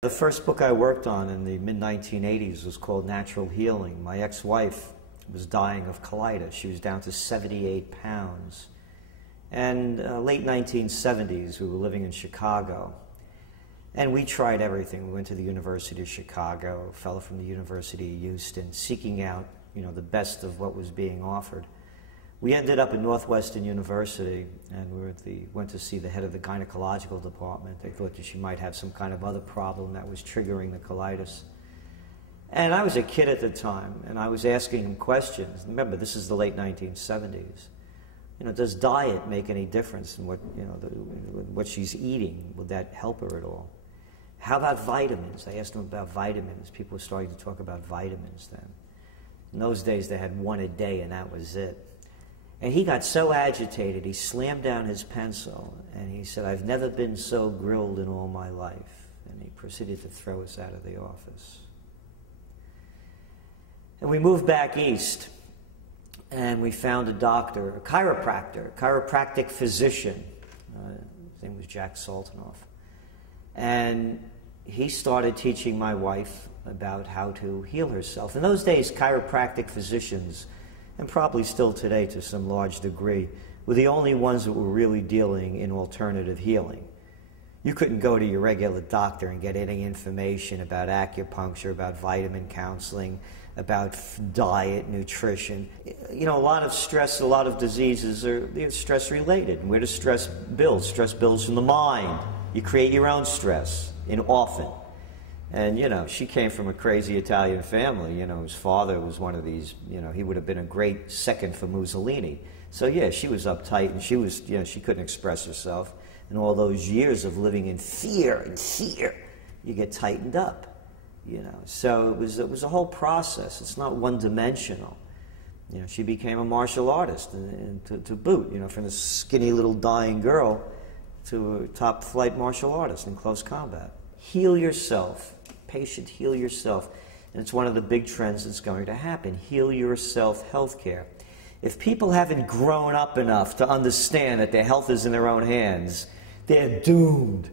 The first book I worked on in the mid-1980s was called Natural Healing. My ex-wife was dying of colitis. She was down to 78 pounds. And late 1970s, we were living in Chicago. And we tried everything. We went to the University of Chicago, a fellow from the University of Houston, seeking out, the best of what was being offered. We ended up at Northwestern University, and we went to see the head of the gynecological department. They thought that she might have some kind of other problem that was triggering the colitis. And I was a kid at the time, and I was asking him questions. Remember, this is the late 1970s. Does diet make any difference in what she's eating? Would that help her at all? How about vitamins? I asked him about vitamins. People were starting to talk about vitamins then. In those days, they had one a day, and that was it. And he got so agitated, he slammed down his pencil, and he said, "I've never been so grilled in all my life." And he proceeded to throw us out of the office. And we moved back east, and we found a doctor, a chiropractic physician. His name was Jack Saltinoff. And he started teaching my wife about how to heal herself. In those days, chiropractic physicians, and probably still today to some large degree, were the only ones that were really dealing in alternative healing. You couldn't go to your regular doctor and get any information about acupuncture, about vitamin counseling, about diet, nutrition. A lot of stress, a lot of diseases are stress-related. And where does stress build? Stress builds from the mind. You create your own stress, often. And, she came from a crazy Italian family. His father was one of these, he would have been a great second for Mussolini. So, yeah, she was uptight, and she was, she couldn't express herself. And all those years of living in fear, you get tightened up, So it was a whole process. It's not one-dimensional. She became a martial artist, and to boot, from a skinny little dying girl to a top-flight martial artist in close combat. Heal yourself. Patient, heal yourself. And it's one of the big trends that's going to happen. Heal yourself healthcare. If people haven't grown up enough to understand that their health is in their own hands, they're doomed.